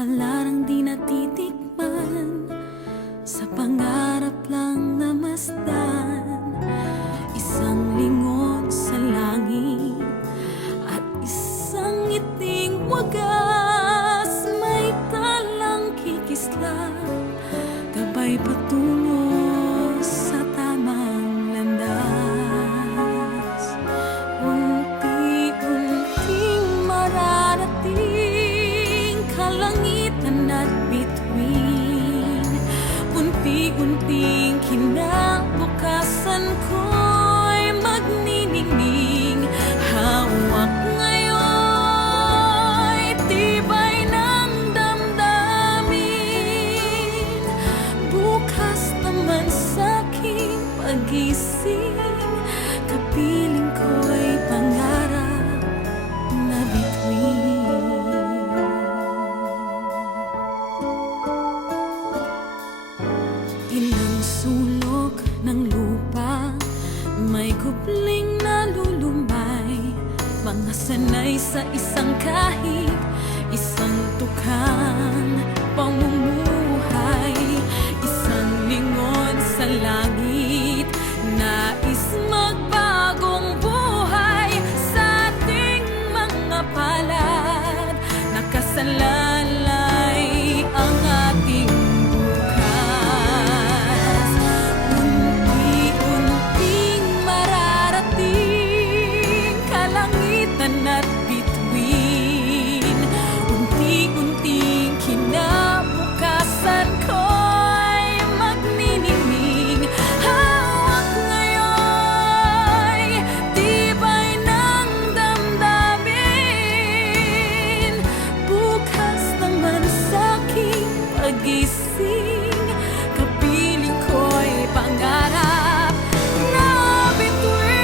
palarang di natitikman, sa pangarap lang namasdan. Isang lingon sa langit at isang ngiting wagas, may talang kikislap, gabay patungo sa tamang landas. Unti-unting mararating kalangitan at bituin, unti-unting kinabukasan ko'y magniningning. Hawak ngayon'y tibay ng damdamin, bukas naman sa'king pagising, kapiling ko'y pangarap na bituin. Ilang sulok ng lupa, may kupling na lulumbay, mga sanay sa isang kahig, isang tukang pamumuhay, isang lingon sa langit, nais magbagong buhay sa ating mga palad, nakasalalay ang ating bukas. Unti-unting mararating kalangitan at bituin, unti-unting kinabukasan ko'y magniningning. Hawak ngayon'y tibay ng damdamin, bukas naman sa'king pagising, kapiling ko'y pangarap na bituin.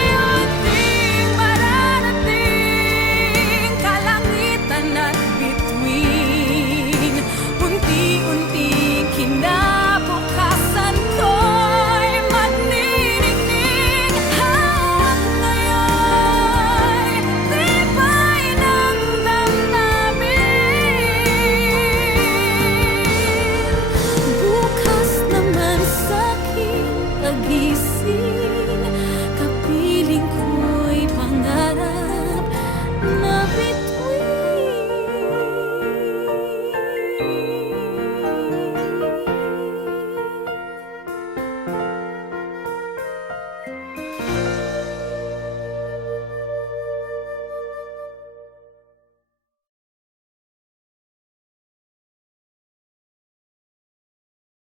Unti-unting mararating kalangitan at bituin, unti-unting kinabukasan ko'y magniningning. Hawak ngayon'y tibay ng damdamin, bukas naman sa'king pagising, kapiling ko'y pangarap na